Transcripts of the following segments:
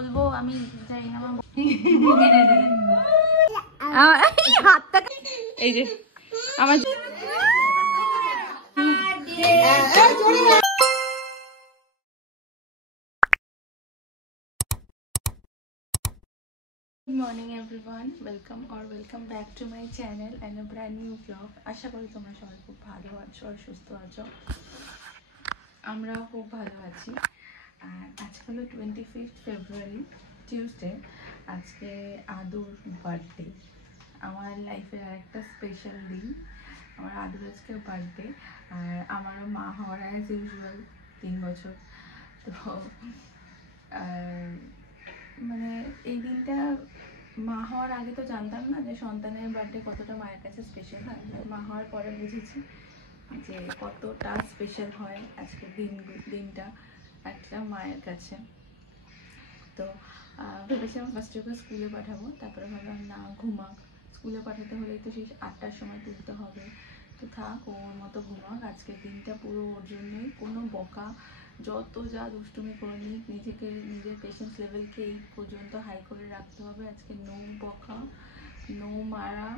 বলবো আমি জানি না আমার হাতটা এই যে আমার Good morning everyone, welcome back to my channel and a brand new vlog. আশা করি তোমরা সবাই খুব ভালো আছো আর সুস্থ আছো। আমরাও খুব ভালো আছি। আর আজকে হলো 25th ফেব্রুয়ারি টিউসডে। আজকে আদুর বার্থডে। আমার লাইফের একটা স্পেশাল দিন। আমার আদুর আজকে বার্থডে আর আমারও মা হওয়ার অ্যাজ ইউজুয়াল 3 বছর। তো মানে এই দিনটা মা হওয়ার আগে তো জানতাম না যে সন্তানের বার্থডে কতটা মায়ের কাছে স্পেশাল হয়। মা হওয়ার পরে বুঝেছি যে কতটা স্পেশাল হয় আজকের দিনটা একটা মায়ের কাছে। তো ভেবেছিলাম ফার্স্ট অফ অল স্কুলে পাঠাবো, তারপরে ভাবলাম না ঘুমাক, স্কুলে পাঠাতে হলেই তো সেই 8টার সময় তুলতে হবে, তো থাক ওর মতো ঘুমাক। আজকের দিনটা পুরো ওর জন্যই, কোনো বকা যত যা দুষ্টুমি করে নিক নিজের পেশেন্স লেভেলকে এই পর্যন্ত হাই করে রাখতে হবে। আজকে নো বকা, নো মারা,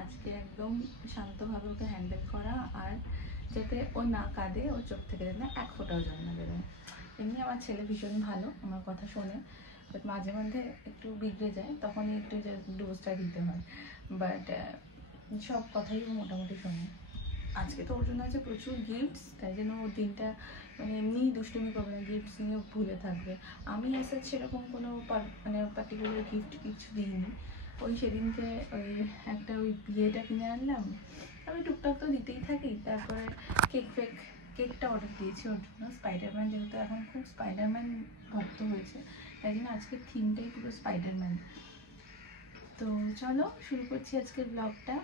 আজকে একদম শান্তভাবে ওকে হ্যান্ডেল করা আর যাতে ও না কাঁদে, ওর চোখ থেকে যেন এক ফোঁটাও জল না বেরোয়। এমনি আমার ছেলে ভীষণ ভালো, আমার কথা শোনে, বাট মাঝে মধ্যে একটু বিগড়ে যায়, তখনই একটু ডোজটা দিতে হয়, বাট সব কথাই মোটামুটি শোনে। আজকে তো ওর জন্য আছে প্রচুর গিফটস, তাই জন্য ওর দিনটা মানে এমনিই দুষ্টুমি করবে না, গিফটস নিয়ে ভুলে থাকবে। আমি আসলে সেরকম কোনো মানে পার্টিকুলার গিফট কিছু দিইনি। ওই সেদিনকে ওই একটা ওই বিয়েটা কিনে আনলাম, আমি টুকটাক তো দিতেই থাকি। তারপরে কেকটা অর্ডার দিয়েছি ওর জন্য, স্পাইডারম্যান, যেহেতু এখন খুব স্পাইডারম্যান ভক্ত হয়েছে, তাই জন্য আজকের থিমটাই পুরো স্পাইডারম্যান। তো চলো শুরু করছি আজকের ব্লগটা।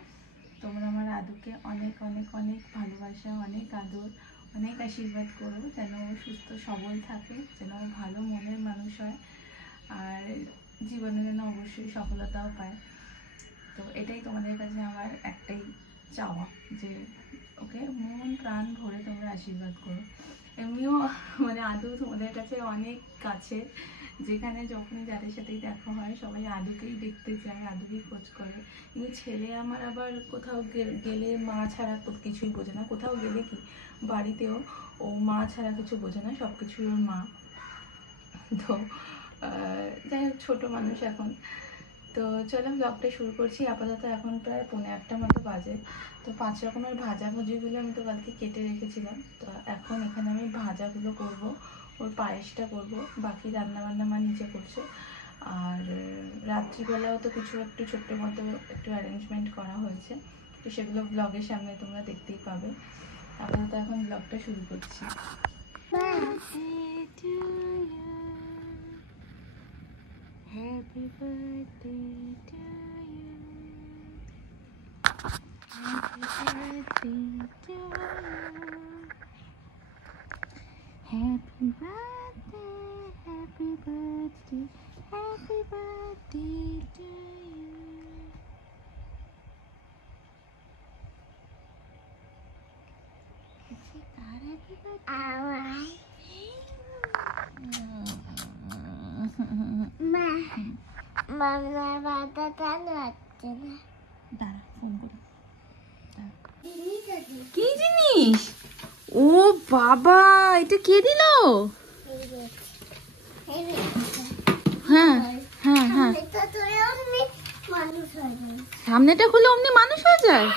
তোমরা আমার আদুকে অনেক অনেক অনেক ভালোবাসা, অনেক আদর, অনেক আশীর্বাদ করো যেন ও সুস্থ সবল থাকে, যেন ও ভালো মনের মানুষ হয় আর জীবনে যেন অবশ্যই সফলতাও পায়। তো এটাই তোমাদের কাছে আমার একটাই চাওয়া, যে ওকে মন প্রাণ ভরে তোমরা আশীর্বাদ করো। এমনিও মানে আদু তোমাদের কাছে অনেক কাছে, যেখানে যখনই যাদের সাথেই দেখা হয় সবাই আদুকেই দেখতে চায়, আদুকেই খোঁজ করে। কিন্তু ছেলে আমার আবার কোথাও গেলে মা ছাড়া কিছুই বোঝে না, কোথাও গেলে কি বাড়িতেও ও মা ছাড়া কিছু বোঝে না, সব কিছুই ওর মা। তো যাই হোক, ছোটো মানুষ এখন। তো চলো ব্লগটা শুরু করছি। আপাতত এখন প্রায় 8:30 মতো বাজে। তো 5 রকমের ভাজাভুজিগুলো আমি তো কালকে কেটে রেখেছিলাম, তো এখন এখানে আমি ভাজাগুলো করব, ওর পায়েসটা করব, বাকি রান্নাবান্না মা নিচে করছে। আর রাত্রিবেলাও তো কিছু একটু ছোট্ট মতো একটু অ্যারেঞ্জমেন্ট করা হয়েছে, তো সেগুলো ব্লগের সামনে তোমরা দেখতেই পাবে। আপাতত এখন ব্লগটা শুরু করছি। Happy birthday to you. Happy birthday to you. Happy birthday, happy birthday, happy birthday to you. Happy birthday. কি জিনিস? ও বাবা, এটা কে দিল? হ্যাঁ হ্যাঁ হ্যাঁ, সামনেটা খুলে অমনি মানুষ হয়ে যায়।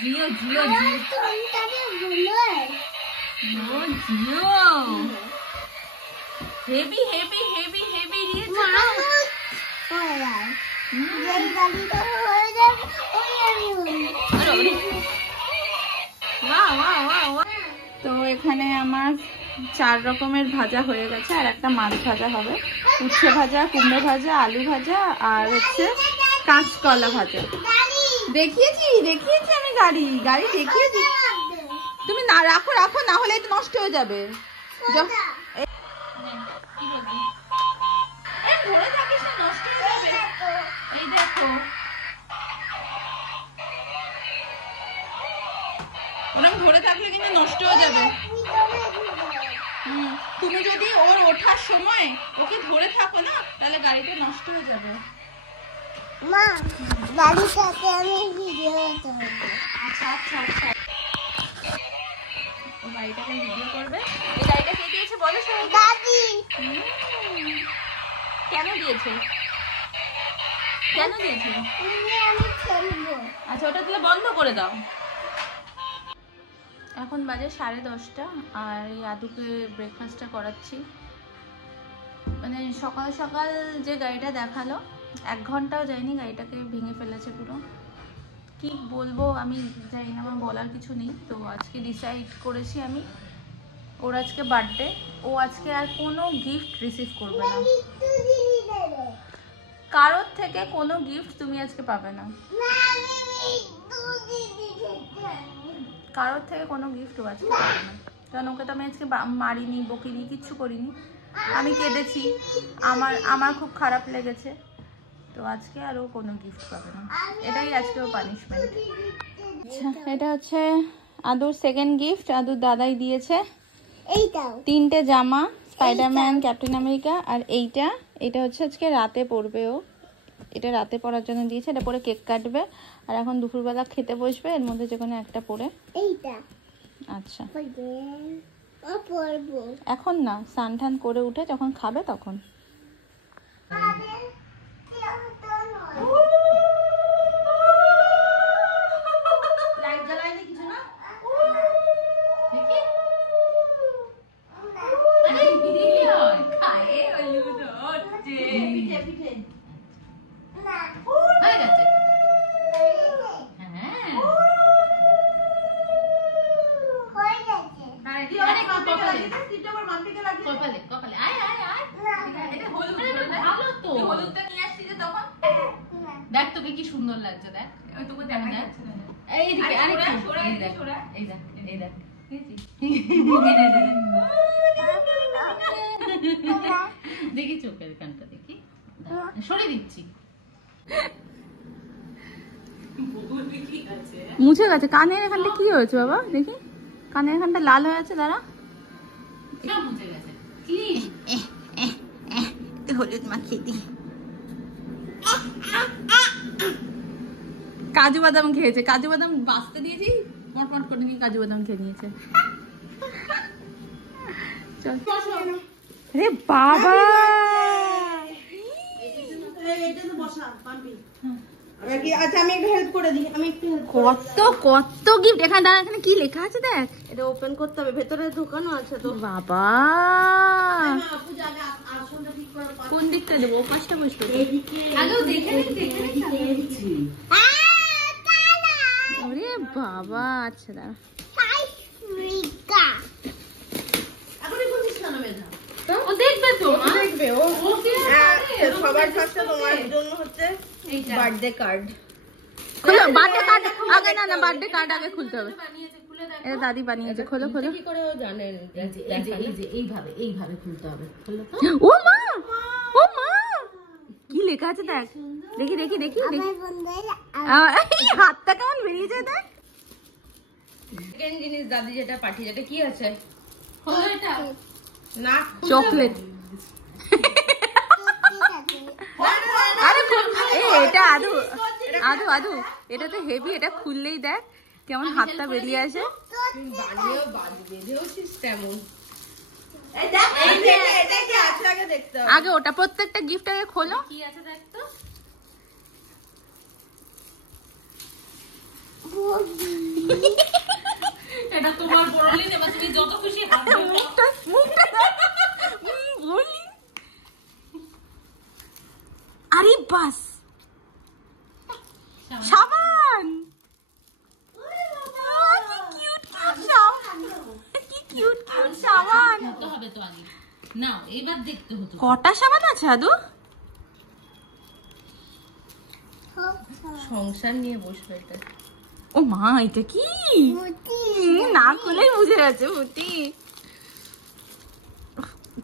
Jio Jio heavy heavy heavy heavy তো এখানে আমার 4 রকমের ভাজা হয়ে গেছে, আর একটা মাছ ভাজা হবে, উচ্ছে ভাজা, কুমড়ো ভাজা, আলু ভাজা, আর হচ্ছে কাঁচকলা ভাজা। দেখিয়েছি আমি গাড়ি দেখিয়েছি। তুমি না রাখো, না হলে এটা নষ্ট হয়ে যাবে। ধরে থাকিস না, নষ্ট হয়ে যাবে। এই দেখো, ওরকম ধরে থাকলে কিন্তু নষ্ট হয়ে যাবে। তুমি যদি ওর ওঠার সময় ওকে ধরে থাকো না, তাহলে গাড়িটা নষ্ট হয়ে যাবে। মা, গাড়িটাতে আমি ভিডিও করতে হবে। আচ্ছা। ও গাড়িটাকে ভিডিও করবে। এই গাড়িটা কে দিয়েছে বলো সবাই? দাদি। কেন দিয়েছে? আমি খেলবো। আচ্ছা, ওটা তাহলে বন্ধ করে দাও। এখন বাজে 10:30, আর এই আদুকে ব্রেকফাস্টটা করাচ্ছি। মানে সকাল সকাল যে গাড়িটা দেখালো, 1 ঘন্টাও যায়নি, গাড়িটাকে ভেঙে ফেলেছে পুরো। কি বলবো আমি জানি না, আমার বলার কিছু নেই। তো আজকে ডিসাইড করেছি আমি, ওর আজকে বার্থডে, ও আজকে আর কোনো গিফট রিসিভ করবে না। কারোর থেকে কোনো গিফট তুমি আজকে পাবে না, কারোর থেকে কোনো গিফট ও আজকে পাবে না। কারণ ওকে তো আমি আজকে মারিনি, বকিনি, কিচ্ছু করিনি। আমি কেঁদেছি, আমার খুব খারাপ লেগেছে। তো আজকে আর ও কোনো গিফট পাবে না, এটাই আজকে ও পানিশমেন্ট। আচ্ছা, এটা হচ্ছে আদুর সেকেন্ড গিফট, আদুর দাদাই দিয়েছে। 3টে জামা, স্পাইডারম্যান, ক্যাপ্টেন আমেরিকা, আর এইটা হচ্ছে আজকে রাতে পরবে ও। এটা রাতে পরার জন্য দিয়েছে, এটা পরে কেক কাটবে, আর এখন দুপুরবেলা খেতে বসবে, এর মধ্যে যে কোনো একটা পরে। আচ্ছা, এখন না, স্নান টান করে উঠে যখন খাবে তখন। দেখ তোকে কি সুন্দর লাগছে, দেখ তোকে দেখা যাচ্ছে। দেখি চোখের কানটা দেখি, সরিয়ে দিচ্ছি। মুছে গেছে। কানের এখানটা কি হয়েছে বাবা? দেখি, কানের এখানটা লাল হয়ে আছে। দাঁড়া, মুছে গেছে। হলুদ মাখিয়ে দি। কাজু বাদাম খেয়েছে, কাজু বাদাম বাঁচতে দিয়েছি, মটমট করে নিয়ে কাজু বাদাম খেয়ে নিয়েছে। আরে বাবা, আচ্ছা আমি একটু হেল্প করে দিই। কত গিফট এখানে। দাঁড়া, এখানে কি লেখা আছে দেখ। এটা ওপেন করতে হবে, ভেতরে ঢোকানো আছে তো। বাবা, কোন দিকটা দেবো? পাঁচটা বসবে। আরে বাবা, আচ্ছা দাঁড়া। ও দেখবে তো, দেখবে ও। সবার ফার্স্টে তোমার জন্য হচ্ছে বার্থডে কার্ড। খোলো বার্থডে কার্ড আগে। না বার্থডে কার্ড আগে খুলতে হবে। এটা দাদি বানিয়েছে। খোলো। কি করে ও জানেন? এইভাবে খুলতে হবে। খোলো তো। ও মা, কি লেখা আছে দেখ। দেখি। হাতটা কেমন বেরিয়েছে দেখ। সেকেন্ড জিনিস দাদি যেটা পাঠিয়েছে, এটা কি আছে? খোলো এটা। না, চকলেট। আরে এটা আদু এটা তো হেভি। এটা খুললেই দেখ কেমন হাতটা বেরিয়ে আসে। আগে ওটা প্রত্যেকটা গিফট আগে খোলো। কি আছে দেখ তো। এটা তোমার বড়লিন, এবার তুমি যত খুশি হাত মুখটা বলি। আরে বাস, সাবান। না এবার দেখতে হতো কটা সাবান আছে আদু? সংসার নিয়ে বসবে এটা। ও মা এটা কি? না খুলেই বুঝে গেছে মুটি।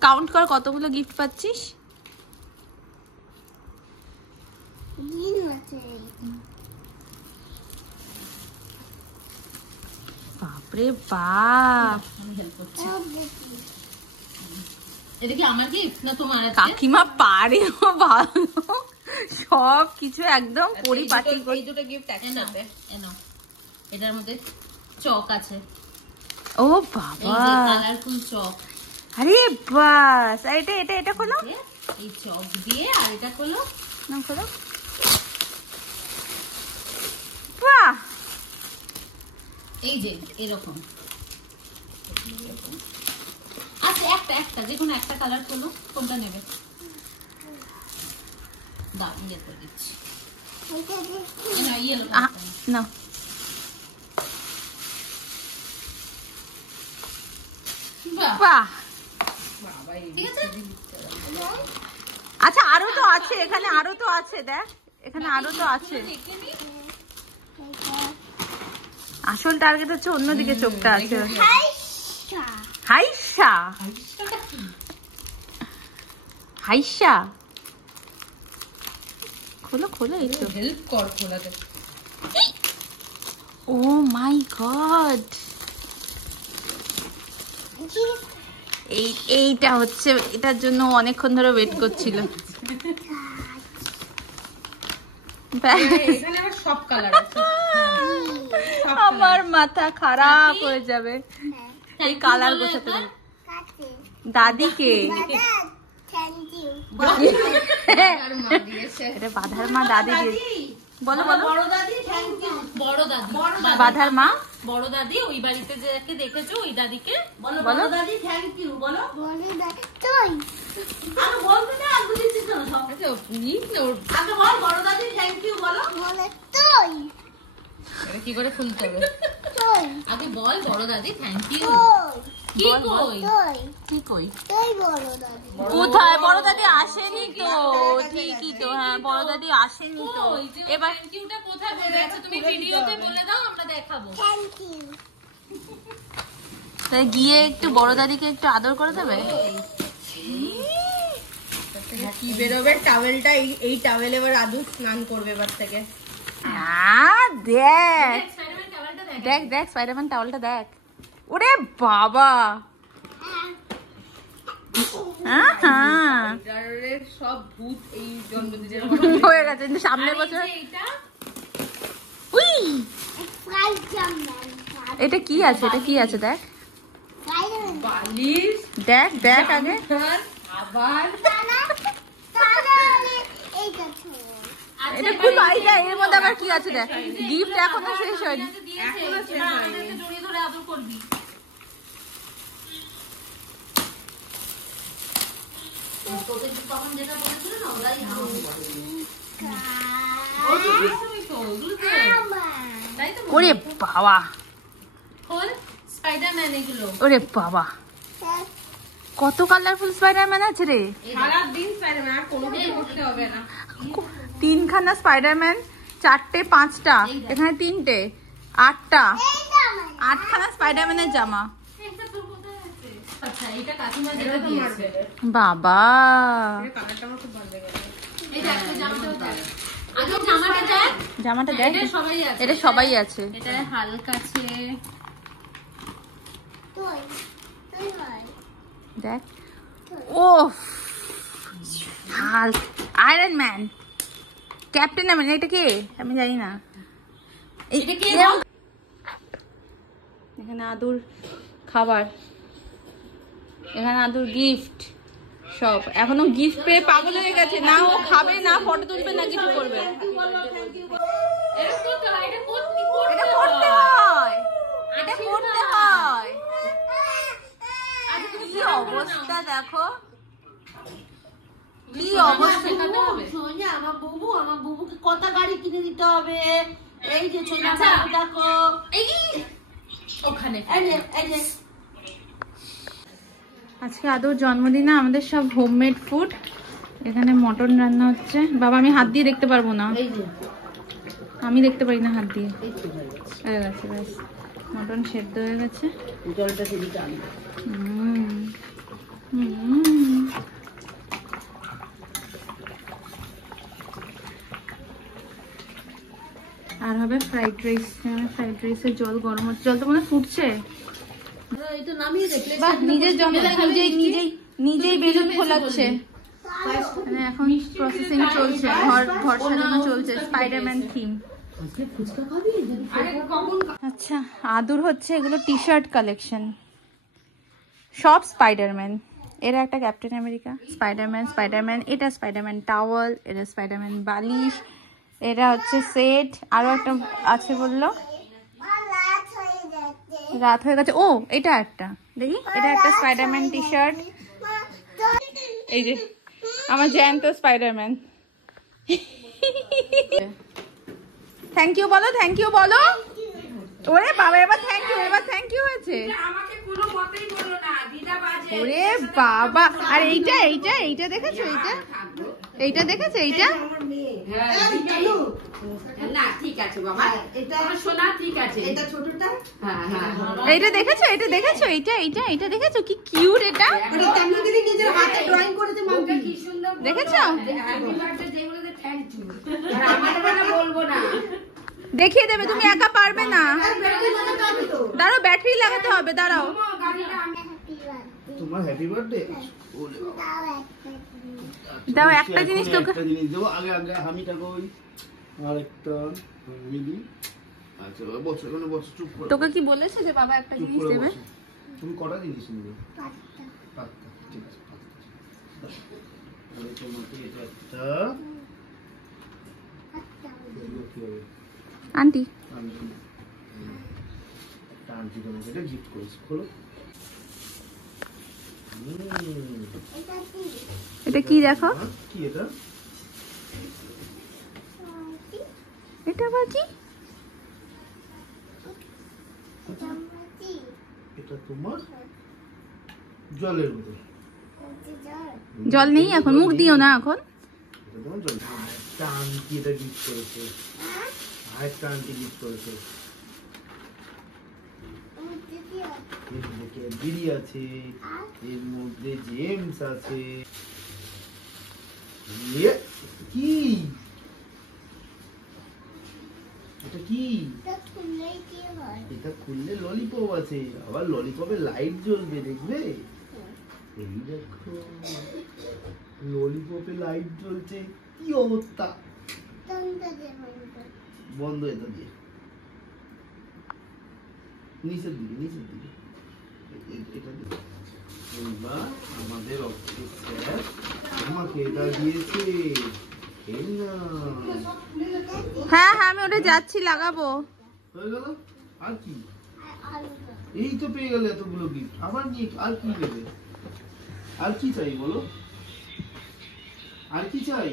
কাউন্ট কর কতগুলো গিফট পাচ্ছিস। বাপরে বাপ, এটা কি আমার গিফট না তোমার? কাকিমা পারে ভালো, সব কিছু একদম পরিপাটি। এই দুটো গিফট একসাথে। এটার মধ্যে চক আছে। ও বাবা, কালারফুল চক। আরে বাস, এটা এটা এটা খোলো। এই চক দিয়ে আর এটা খোলো। না খোলো। বাহ, এই যে এরকম আচ্ছা, একটা যে কোনো একটা কালার খোলো। কোনটা নেবে? দাও, ইয়ে করে দিচ্ছি। না ইয়েলো না বাহ, আচ্ছা আরো তো আছে এখানে, আরো তো আছে, দেখ এখানে আরো তো আছে। আসল টার্গেট হচ্ছে অন্যদিকে চোখটা আছে। হাইসা হাইসা খোলো খোলো, এই তো। হেল্প কর খোলাতে। ও মাই গড, এইটা হচ্ছে, এটার জন্য অনেকক্ষণ ধরে ওয়েট করছিল। এখানে আবার সব কালার আছে। আমার মাথা খারাপ হয়ে যাবে এই কালার গোছাতে। দাদিকে এটা বাধার মা, দাদি বলো বলো। বড় দাদি থ্যাংক ইউ। বড় দাদি, বাধার মা, বড় দাদি ওই বাড়িতে যাকে দেখেছো ওই দাদিকে বলো বলো। বড় দাদি থ্যাংক ইউ বলো। বড় দাদি তুই আগে বলতে না, আগে দিচ্ছিস না সব। আচ্ছা প্লিজ আগে বল বড় দাদি থ্যাংক ইউ বলো। বলে তুই এটা কি করে খুলতে হবে? তুই আগে বল বড় দাদি থ্যাংক ইউ। কি কই কি কই তুই বড় দাদি কোথায়? বড় দাদি আসেনি তো, ঠিকই তো, হ্যাঁ বড় দাদি আসেনি তো। এবার থ্যাংক ইউটা কোথায় বলে আছে? তুমি ভিডিওতে বলে দাও, আমরা দেখাবো। থ্যাংক ইউ তাই গিয়ে একটু বড় দাদিকে একটু আদর করে দেবে। কি বেরোবে টাওয়েলটা, এই টাওয়েলে এবার আদু স্নান করবে এবার থেকে। দেখ দেখ দেখ স্পাইডারম্যান টাওয়ালটা দেখ। ওরে বাবা, সব ভূত এই জন্মদিনের হয়ে গেছে। কিন্তু সামনের বছর এটা কি আছে, এটা কি আছে দেখ, বালিশ দেখ দেখ আগে। আবার এটা খুব আইডিয়া, এর মধ্যে আবার কি আছে দেখ। গিফট এখনো শেষ হয়নি। জড়িয়ে ধরে আদর করবি। ওরে বাবা, স্পাইডারম্যান এগুলো। ওরে বাবা, কত কালারফুল স্পাইডারম্যান আছে রে। সারাদিন স্পাইডারম্যান, আর কোনো কিছু করতে হবে না। 3খানা স্পাইডারম্যান, 4টে 5টা, এখানে 3টে, 8টা, 8খানা স্পাইডারম্যানের জামা। আচ্ছা এটা কাকিমা যেটা দিয়েছে। বাবা, কালারটা আমার খুব ভালো লেগেছে। এই দেখ জামাটা দেখ, আগে জামাটা দেখ। জামাটা দেখ, এটা সবাই আছে, এটা সবাই আছে। এটা হালকা আছে দেখ। ও Hulk, Iron Man, Captain America. এটা কে আমি জানি না। এটা কে? এখানে আদুর খাবার, এখানে আদুর গিফট, সব এখনো গিফট পেয়ে পাগল হয়ে গেছে। না ও খাবে, না ফটো তুলবে, না কিছু করবে। এটা করতে হয়, এটা করতে হয়। কি অবস্থা দেখো, কি অবস্থা। আমার বুবুকে কত গাড়ি কিনে দিতে হবে। এই যে ছোট দেখো, এই ওখানে আজকে আদৌর জন্মদিনে আমাদের সব হোমমেড ফুড। এখানে মটন রান্না হচ্ছে। বাবা আমি হাত দিয়ে দেখতে পারবো না, আমি দেখতে পারি না হাত দিয়ে। হয়ে গেছে, ব্যাস মটন সেদ্ধ হয়ে গেছে। জলটা দিয়ে দিতে আমি। আর হবে ফ্রাইড রাইস। ফ্রাইড রাইসের জল গরম হচ্ছে, জল তো মনে হয় ফুটছে। এটা নামিয়ে দে প্লেটে। বাহ, নিজের জন্মদিন নিজেই বেলুন ফোলাচ্ছে। মানে এখন প্রসেসিং চলছে, ঘর সাজানো চলছে, স্পাইডারম্যান থিম। ফুচকা খাবি? আচ্ছা, আদুর হচ্ছে এগুলো টি শার্ট কালেকশন, সব স্পাইডারম্যান। এরা একটা ক্যাপ্টেন আমেরিকা, স্পাইডারম্যান, এটা স্পাইডারম্যান টাওয়াল, এটা স্পাইডারম্যান বালিশ, এটা হচ্ছে সেট। আরো একটা আছে বললো, রাত হয়ে গেছে। ও এটা একটা দেখি, এটা একটা স্পাইডারম্যান টি শার্ট। এই যে আমার জ্যান্ত স্পাইডারম্যান। থ্যাংক ইউ বলো, থ্যাংক ইউ বলো। ওরে বাবা, এবার থ্যাংক ইউ হয়েছে। ওরে বাবা, আর এইটা দেখেছো? এইটা দেখেছো? এইটা না ঠিক আছে বাবা, এটা সোনা ঠিক আছে, এটা ছোটটা। এইটা দেখেছো? এইটা দেখেছো? কি কিউট এটা। তামিদিদি নিজের হাতে ড্রয়িং করেছে মাম্পি, কি সুন্দর দেখেছো? হ্যাপি বার্থডে যে বলেছে থ্যাংক ইউ। আর আমার মানে বলবো না, দেখিয়ে দেবে, তুমি একা পারবে না। দাঁড়াও, ব্যাটারি লাগাতে হবে, দাঁড়াও। তোমার হ্যাপি বার্থডে। দাও একটা জিনিস তোকে, একটা জিনিস দেবো। আগে হামিটা কই, আরেকটা আমি দিই। আচ্ছা বসে কোনো বসে, চুপ করে। তোকে কি বলেছে যে বাবা একটা জিনিস দেবে? তুমি কটা জিনিস নিবে? পাঁচটা। ঠিক আছে, পাঁচটা। আর তোমাকে এটা একটা কি হবে? আন্টি একটা আন্টি তোমাকে এটা গিফট করেছে, খোলো। এটা কি দেখো? কি এটা? এটা আবার কি? এটা তোমার জলের বোতল। জল নেই এখন, মুখ দিও না এখন। এটা তোমার জল। একটা আন্টি এটা গিফট করেছে, আরেকটা আন্টি গিফট করেছে। ক্যাডবেরি আছে, এর মধ্যে জেমস আছে। কি এটা? কি এটা? খুললে ললিপপ আছে, আবার ললিপপে লাইট জ্বলবে, দেখবে? এই দেখো, ললিপপে লাইট জ্বলছে, কি অবস্থা। বন্ধ এটা দিয়ে, নিচের দিকে এটা দিয়ে। এইবার আমাদের অফিস স্যার আমাকে এটা দিয়েছে। এই না, হ্যাঁ আমি ওটা যাচ্ছি লাগাবো। হয়ে গেল। আর কি? এই তো পেয়ে গেলে এতগুলো গিফট, আবার নিয়ে আর কি দেবে? আর কি চাই বলো? আর কি চাই?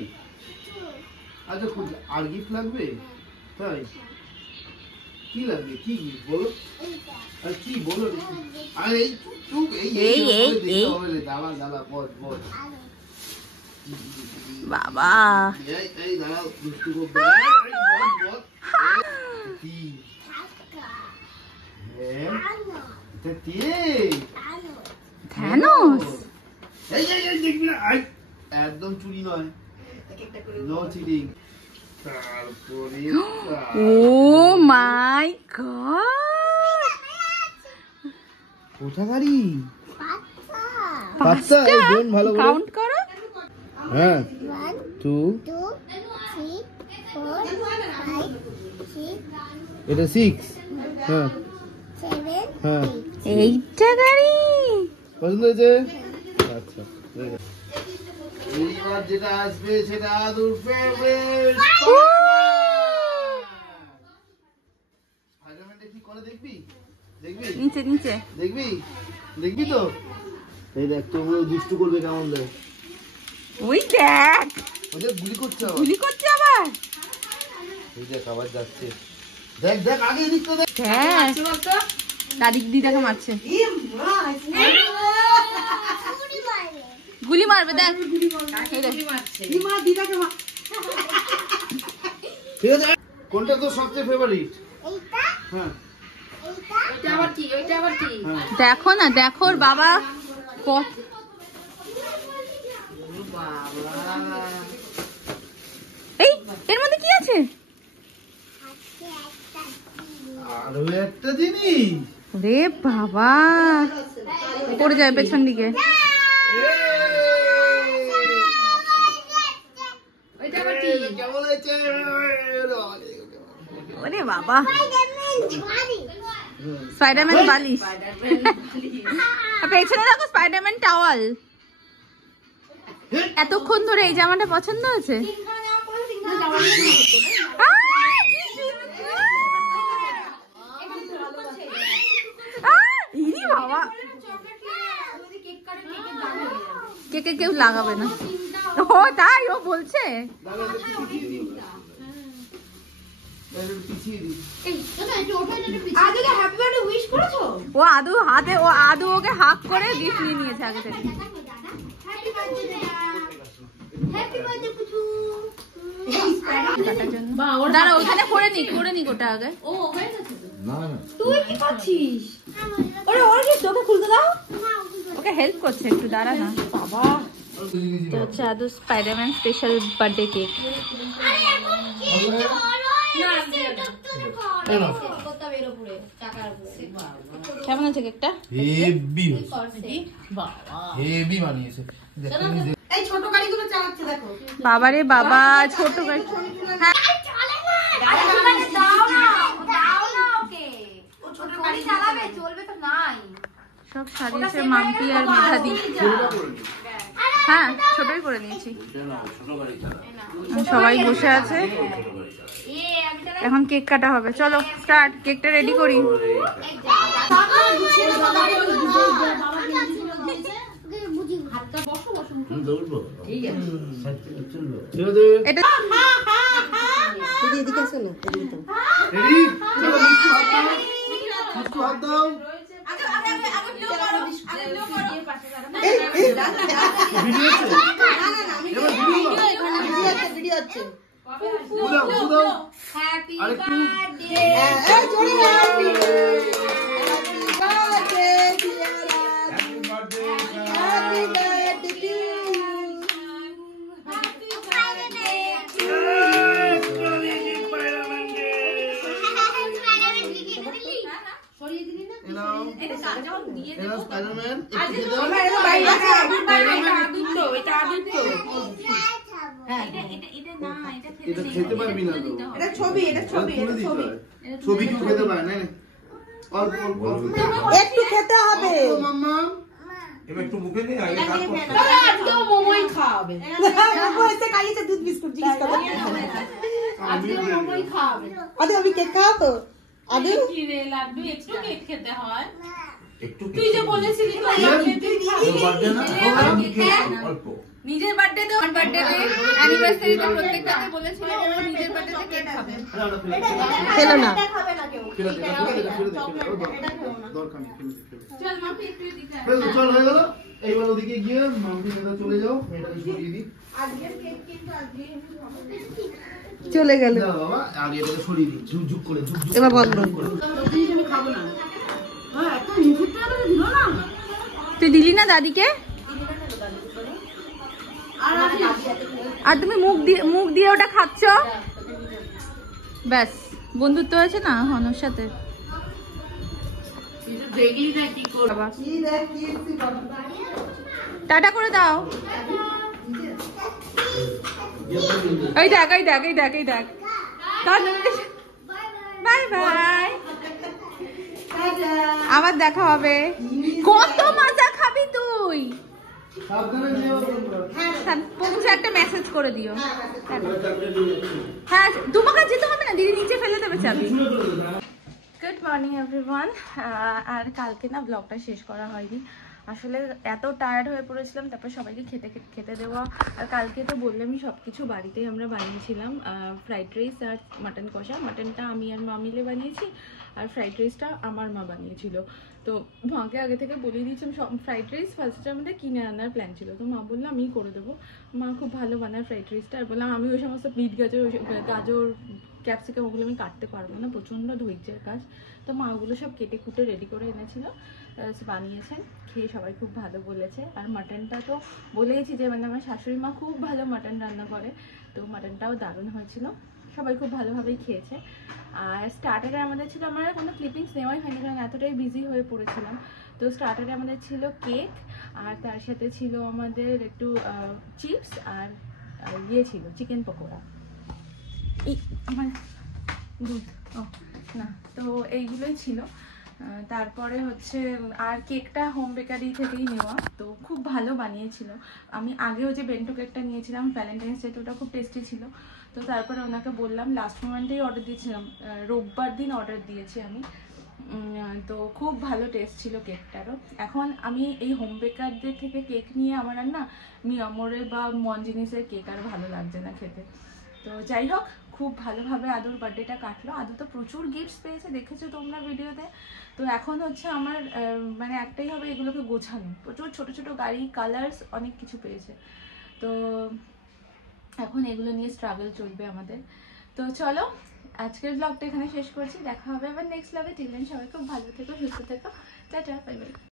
আচ্ছা আর গিফট লাগবে? তাই কি লাগবে? কি গিফট বলো? আর কি বলো? আর এই চুপ, এই দাঁড়া বল। বাবা এই দাঁড়াও, দুষ্টু করবে। বল কি? এটা কে? থ্যানোস। এই দেখবি না, একদম চুরি নয়, নো চিটিং। তারপরে ও মাই গড, কোথা গাড়ি? পাঁচটা। এই বোন ভালো করে কাউন্ট করো। হ্যাঁ, 1 2 3 4 5 6 এটা 6। হ্যাঁ 7 হ্যাঁ, এইটা গাড়ি পছন্দ হয়েছে? আচ্ছা, এইবার যেটা আসবে সেটা আদুর ফেভারিট স্পাইডারম্যানটা কি করে দেখবি? নিচে দেখবি তো? এই দেখ, তো দুষ্টু করবে কেমন দেখ। ওই দেখ, ওদের গুলি করছে আবার। এই দেখ আবার যাচ্ছে, দেখ আগে এদিক তো দেখ। হ্যাঁ দাদিকে মারছে। গুলি মারবে দেখ। ঠিক আছে, কোনটা তো সবচেয়ে ফেভারিট? এইটা হ্যাঁ এইটা দেখো না, দেখো ওর বাবা এই এর মধ্যে কি আছে? আজকে একটা আরো একটা জিনিস। রে বাবা, পড়ে যায় পেছন দিকে। কেমন হয়েছে? ওরে বাবা, ঝাড়ি স্পাইডারম্যান বালিশ। আর পেছনে দেখো স্পাইডারম্যান টাওয়াল। এতক্ষণ ধরে এই জামাটা পছন্দ হয়েছে? বাবা, কেকে কেউ লাগাবে না। ও তাই ও বলছে। ও আদু হাতে, ও আদু ওকে হাক করে গিফট নিয়ে নিয়েছে আগে থেকে। দাঁড়া, ওখানে করে নি ওটা আগে। তুই কি করছিস? তোকে খুলতে দাও, ওকে হেল্প করছে একটু, দাঁড়া না বাবা। এটা হচ্ছে আদু স্পাইডারম্যান স্পেশাল বার্থডে কেক। কেমন আছে কেকটা? হেভি হেভি বানিয়েছে। এই ছোট গাড়িগুলো চালাচ্ছে দেখো। বাবারে বাবা, ছোট গাড়ি। হ্যাঁ সব সাজিয়েছে মাম্পি আর মেধাদি। হ্যাঁ ছোটই করে নিয়েছি। সবাই বসে আছে, এখন কেক কাটা হবে। চলো স্টার্ট, কেকটা রেডি করি। এটা খেতে পারবি না তো, এটা ছবি, ছবি কি খেতে পারে না? অল্প একটু খেতে হবে মাম্মা, এবার একটু মুখে নিয়ে আগে আজকেও মোমোই খাওয়াবে। মোমো এসে খাইয়েছে দুধ বিস্কুট জিজ্ঞেস করো। আজকেও মোমোই খাওয়াবে। আদে আমি কেক খাওয়াবো? আদে কি রে লাড্ডু, একটু কেক খেতে হয়। একটু তুই যে বলেছিলি তো বার্থডে না অল্প নিজের বার্থডে তে, আমার বার্থডে তে, অ্যানিভার্সারি তে প্রত্যেকটাতে বলেছিল ও নিজের বার্থডে তে কেক খাবে। খেলো না। দরকার নেই, চল মাম্পি একটু দিতে। চল হয়ে গেল। এইবার ওদিকে গিয়ে মাম্পি মেয়েটা চলে যাও, মেয়েটাকে সরিয়ে দিই। চলে গেল। না বাবা, আগে এটাকে সরিয়ে দিই, ঝুকঝুক করে, ঝুকঝুক এবার বন্ধ। তুই দিলি না দাদিকে? আর তুমি মুখ দিয়ে ওটা খাচ্ছ? ব্যাস, বন্ধুত্ব হয়েছে না হনুর সাথে। টাটা করে দাও। এই দেখ, এই দেখ, এই দেখ, এই দেখ। বাই বাই, আবার দেখা হবে। কত মজা খাবি তুই? পৌঁছে একটা মেসেজ করে দিও। হ্যাঁ তোমাকে যেতে হবে না, দিদি নিচে ফেলে দেবে চাবি। Good morning everyone. আর কালকে না ব্লগটা শেষ করা হয়নি, আসলে এত টায়ার্ড হয়ে পড়েছিলাম। তারপর সবাইকে খেতে দেওয়া, আর কালকে তো বললামই সব কিছু বাড়িতেই আমরা বানিয়েছিলাম। ফ্রাইড রাইস আর মাটন কষা। মাটনটা আমি আর মা মিলে বানিয়েছি, আর ফ্রাইড রাইসটা আমার মা বানিয়েছিল। তো মাকে আগে থেকে বলে দিয়েছি আমি ফ্রাইড রাইস ফার্স্টে আমাদের কিনে আনার প্ল্যান ছিল, তো মা বললো আমিই করে দেবো, মা খুব ভালো বানায় ফ্রাইড রাইসটা। আর বললাম আমি ওই সমস্ত বিট গাজর ক্যাপসিকাম ওগুলো আমি কাটতে পারবো না, প্রচণ্ড ধৈর্যের কাজ। তো মা ওগুলো সব কেটে কুটে রেডি করে এনেছিল, বানিয়েছেন, খেয়ে সবাই খুব ভালো বলেছে। আর মাটনটা তো বলেইছি যে মানে আমার শাশুড়ি মা খুব ভালো মাটন রান্না করে, তো মাটনটাও দারুণ হয়েছিল, সবাই খুব ভালোভাবেই খেয়েছে। আর স্টার্টারে আমাদের ছিল, আমার কোনো ক্লিপিংস নেওয়াই হয়নি কারণ এতটাই বিজি হয়ে পড়েছিলাম। তো স্টার্টারে আমাদের ছিল কেক, আর তার সাথে ছিল আমাদের একটু চিপস, আর ইয়ে ছিল চিকেন পকোড়া। এই আমার দুধ না, তো এইগুলোই ছিল। তারপরে হচ্ছে আর কেকটা হোম বেকারি থেকেই নেওয়া, তো খুব ভালো বানিয়েছিল। আমি আগেও যে বেন্টো কেকটা নিয়েছিলাম ভ্যালেন্টাইন্স ডে, ওটা খুব টেস্টি ছিল। তো তারপরে ওনাকে বললাম, লাস্ট মোমেন্টেই অর্ডার দিয়েছিলাম, রোববার দিন অর্ডার দিয়েছি আমি, তো খুব ভালো টেস্ট ছিল কেকটারও। এখন আমি এই হোম বেকারদের থেকে কেক নিয়ে আমার আর না মিয়ামোরের বা মনজিনিসের কেক আর ভালো লাগছে না খেতে। তো যাই হোক, খুব ভালোভাবে আদুর বার্থডেটা কাটলো। আদু তো প্রচুর গিফটস পেয়েছে, দেখেছো তোমরা ভিডিওতে। তো এখন হচ্ছে আমার মানে একটাই হবে এগুলোকে গোছানো, প্রচুর ছোট ছোট গাড়ি, কালার্স, অনেক কিছু পেয়েছে। তো এখন এগুলো নিয়ে স্ট্রাগল চলবে আমাদের। তো চলো আজকের ব্লগটা এখানে শেষ করছি, দেখা হবে আবার নেক্সট ব্লগে। টিল দেন সবাই খুব ভালো থেকো, সুস্থ থেকো, টাটা, বাই বাই।